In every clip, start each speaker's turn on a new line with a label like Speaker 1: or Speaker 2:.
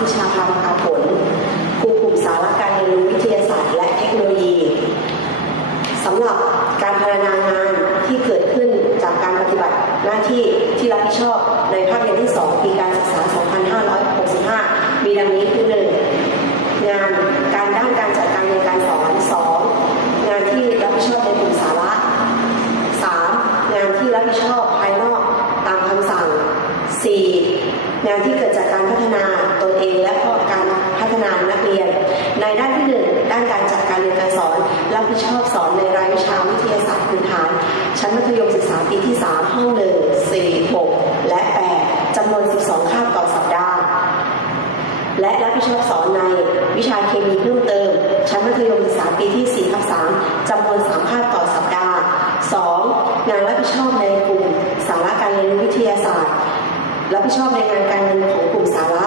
Speaker 1: วิชาภาพาผลครูกลุ่มสาระการเรียนรู้วิทยาศาสตร์และเทคโนโลยีสำหรับการพัฒนางานที่เกิดขึ้นจากการปฏิบัติหน้าที่ที่รับผิดชอบในภาคเรียนที่ 2 ปีการศึกษา 2565 มีดังนี้คือหนึ่งงานการด้านการจัดการเรียนการสอนสองงานที่รับผิดชอบในกลุ่มสาระ 3. งานที่รับผิดชอบภายนอกตามคำสั่ง 4. งานที่เกิดจากการพัฒนา ตนเองและก็การพัฒนานักเรียน ในด้านที่1ด้านการจัดการเรียนการสอนรับผิดชอบสอนในรายวิชาวิทยาศาสตร์พื้นฐาน ชั้นมัธยมศึกษาปีที่ 3 ห้อง1 4 6และ 8จำนวน 12 คาบต่อสัปดาห์ และรับผิดชอบสอนในวิชาเคมีเพิ่มเติม ชั้นมัธยมศึกษาปีที่4ทับ3จำนวน 3 คาบต่อสัปดาห์ 2. งานรับผิดชอบในกลุ่มสาระการเรียนรู้วิทยาศาสตร์รับผิดชอบในงานการเงินของกลุ่มสาระ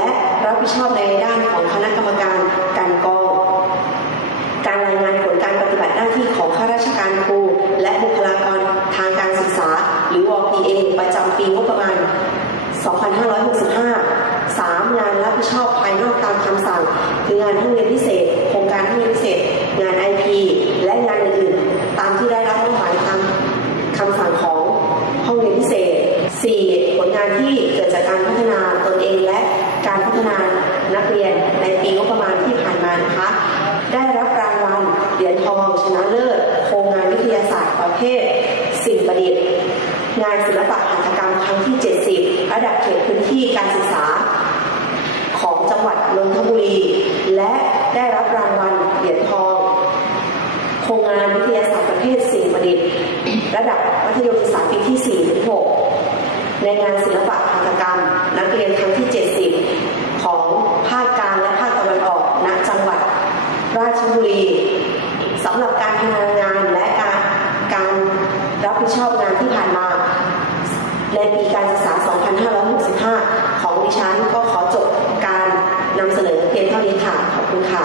Speaker 1: และรับผิดชอบในด้านของคณะกรรมการการกอง การรายงานผลการปฏิบัติหน้าที่ของข้าราชการครู และบุคลากรทางการศึกษา หรือว WPA ประจำปีงบประมาณ 2565 3. งานรับผิดชอบภายนอกตามคำสั่ง คืองานห้องเรียนพิเศษ โครงการห้องเรียนพิเศษ งาน IP และงานอื่นๆ ตามที่ได้รับมอบหมายตามคำสั่งของห้องเรียนพิเศษ 4. ผลงานที่เกิดจากการพัฒนาตนเองและ การพัฒนานักเรียนในปีงบประมาณที่ผ่านมานะคะได้รับรางวัลเหรียญทองชนะเลิศโครงงานวิทยาศาสตร์ประเภท สิ่งประดิษฐ์งานศิลปะหัตถกรรมครั้งที่ 70 ระดับเขตพื้นที่การศึกษา ของจังหวัดนนทบุรี และได้รับรางวัลเหรียญทอง โครงงานวิทยาศาสตร์ประเภทสิ่งประดิษฐ์ ระดับมัธยมศึกษาปีที่4ถึง6ในงานศิลปะหัตถกรรม นักเรียนครั้งที่ 70 ของภาคกลางและภาคตะวันออกณจังหวัดราชบุรีสำหรับการทำงานและการการรับผิดชอบงานที่ผ่านมา ในปีการศึกษา 2565 ของดิฉันก็ขอจบการนำเสนอเพียงเท่านี้ค่ะ ขอบคุณค่ะ